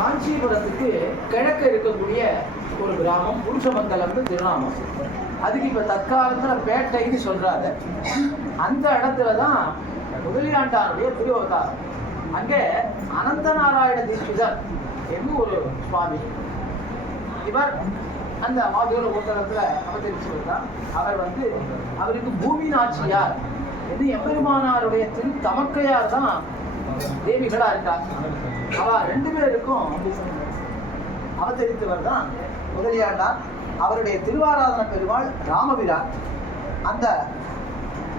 காஞ்சிபுரத்துக்கு கிழக்கு இருக்கக்கூடிய ஒரு கிராமம் புருஷமங்கலம்னு திருநாமம். அதுக்கு இப்போ தற்காலத்தில் பேட்டைன்னு சொல்றாங்க. அந்த இடத்துல தான் முதலியாண்டாருடைய திருவவதாரம். அங்கே அனந்த நாராயண தீட்சிதர் என்று ஒரு சுவாமி. இவர் அந்த மாதூர புத்தகத்தில் அவதரிச்சவர் தான். அவருக்கு பூமி நாச்சியார் என்று எம்பெருமானாருடைய திரு தமக்கையார் தான் தேவிகளா இருக்காங்க. அவ ரெண்டு பேருக்கும் அவதரித்தவர் தான் முதலியாண்டார். அவருடைய திருவாராதன பெருமாள் ராமபிரான். அந்த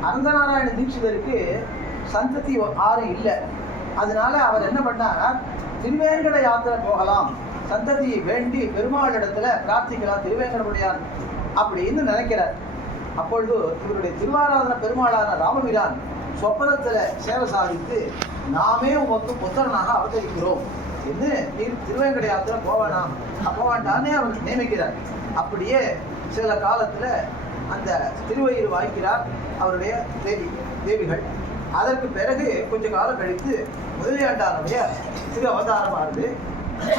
அனந்தநாராயண தீட்சிதருக்கு சந்ததி யாரும் இல்லை. அதனால அவர் என்ன பண்ணார், திருவேங்கட யாத்திரை போகலாம், சந்ததியை வேண்டி பெருமாள் இடத்துல பிரார்த்திக்கலாம் திருவேங்கடமுடியான் அப்படின்னு நினைக்கிறார். அப்பொழுது இவருடைய திருவாராதன பெருமாளான ராமபிரான் சொப்பனத்துல சேவை சாதித்து, நாமே உமக்கு புத்திரனாக அவதரிக்கிறோம் என்று திருவேங்கட யாத்திரை போவாண்டானே அவர் நியமிக்கிறார். அப்படியே சில காலத்துல அந்த திருவயிறு வாய்க்கிறார் அவருடைய தேவிகள். அதற்கு பிறகு கொஞ்ச காலம் கழித்து முதலியாண்டாருடைய திரு அவதாரமானது.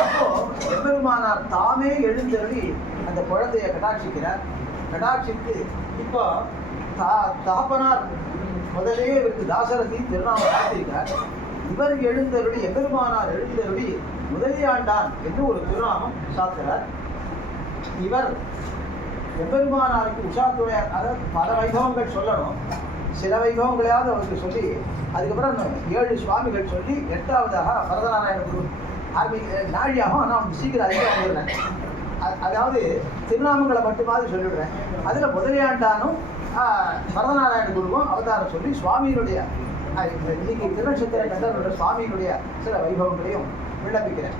அப்போ எம்பெருமானார் தாமே எழுந்தருளி அந்த குழந்தையை கடாட்சிக்கிறார். கடாட்சித்து இப்போ தகப்பனார் முதலே இவருக்கு தாசரதி திருநாமம் காத்திருக்கிறார். இவர் எழுந்தருளி எம்பெருமானார் எழுந்தருளி முதலியாண்டான் என்று ஒரு திருநாமம் சாத்துகிறார். இவர் எம்பெருமானாருக்கு உஷாத்துடைய, அதாவது பல வைபவங்கள் சொல்லணும், சில வைபவங்களையாவது அவருக்கு சொல்லி அதுக்கப்புறம் 7 சுவாமிகள் சொல்லி 8வதாக வரதநாராயண குரு நாழியாகும். ஆனால் அவனுக்கு சீக்கிரம் அதிகம் வந்துடுறேன். அதாவது திருநாமங்களை மட்டுமாவது சொல்லிவிடுறேன். அதில் முதலியாண்டானும் வரதநாராயண குருவும் அவதாரம் சொல்லி சுவாமியினுடைய இன்னைக்கு திருநட்சத்திர கண்டவருடைய சுவாமியினுடைய சில வைபவங்களையும் விண்ணப்பிக்கிறேன்.